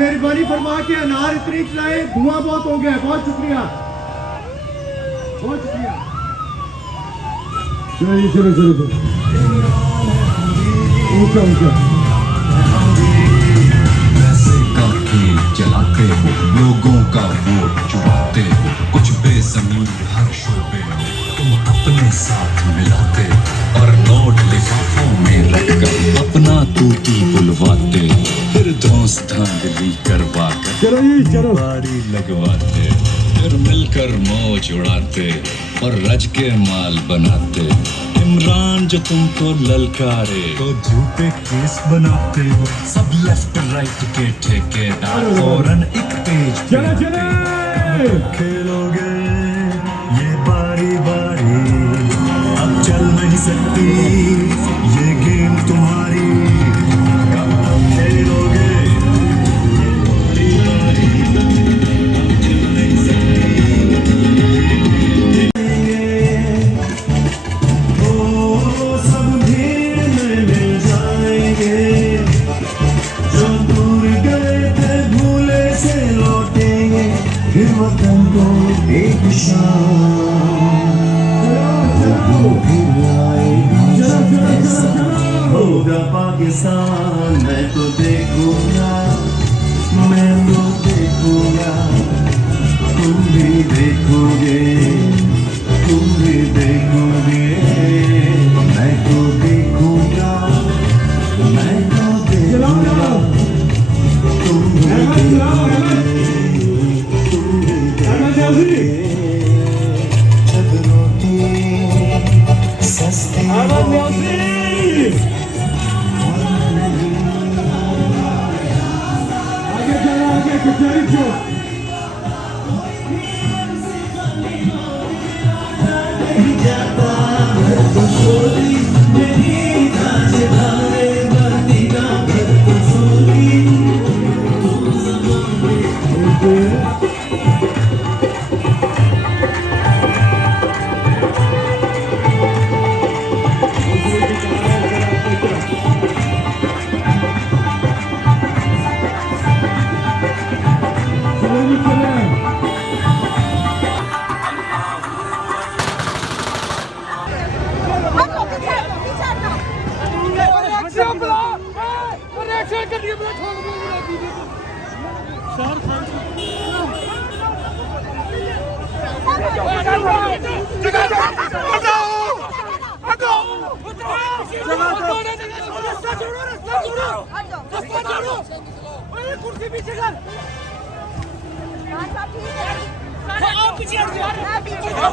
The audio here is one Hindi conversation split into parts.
मेहरबानी फरमा के अनार इतनी चलाए, धुआं बहुत हो गया। बहुत शुक्रिया, बहुत शुक्रिया। चलो चलो चलो चलो, ऊंचा ऊंचा। पैसे का खेल चलाते हो, लोगों का वोट चुराते हो, कुछ बेजमीन हर शोबे में तुम अपने साथ मिलाते हो, और नोट लिफाफों में रखकर अपना तूती बुलवाते, फिर धौंस धांधली करवा कर बाड़ी लगवाते, फिर मिलकर मौज उड़ाते और रज के माल बनाते। इमरान जो तुमको ललकारे तो झूठे केस बनाते हो, सब लेफ्ट राइट के ठेकेदार फौरन एक पेज पे खेलोगे ये बारी बारी, अब चल नहीं सकती ये गेम तुम्हारी, कब तक खेलोगे ये बारी बारी, अब चल नहीं सकती। ओ सब भीड़ में मिल जाएंगे, जो दूर गए थे भूले से लौटेंगे, फिर वतन को एक शाम होगा पाकिस्तान। मैं तो देखूंगा, मैं तो देखूंगा, तुम भी देखोगे, तुम भी देखोगे, मैं तो देखूंगा, मैं तो देखूंगा, तुम भी देखोगे, तुम भी देखोगे। जब रोटी सस्ती होगी, कुर्सी पीछे कर, आप पीछे हट जाओ।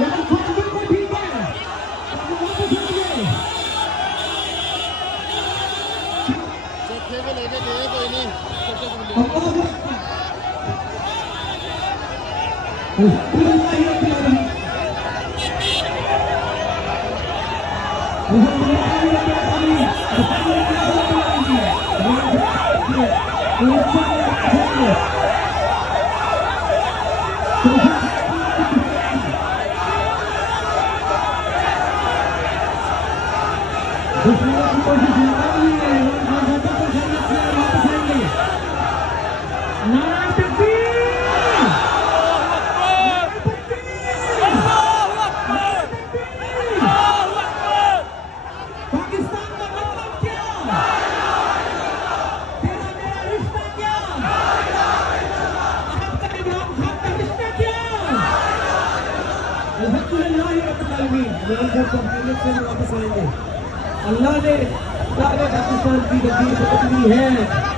लेकिन फौज बिल्कुल ठीक है। वापस आएंगे। पाकिस्तान का मतलब क्या? तेरा मेरा रिश्ता क्या? आपका इमरान खान का रिश्ता क्या? अल्हम्दुलिल्लाह रब्बिल आलमीन। मेरे घर पर हालत से वापस आएंगे। अल्लाह ने सारे पाकिस्तान की गद्दी बदली है।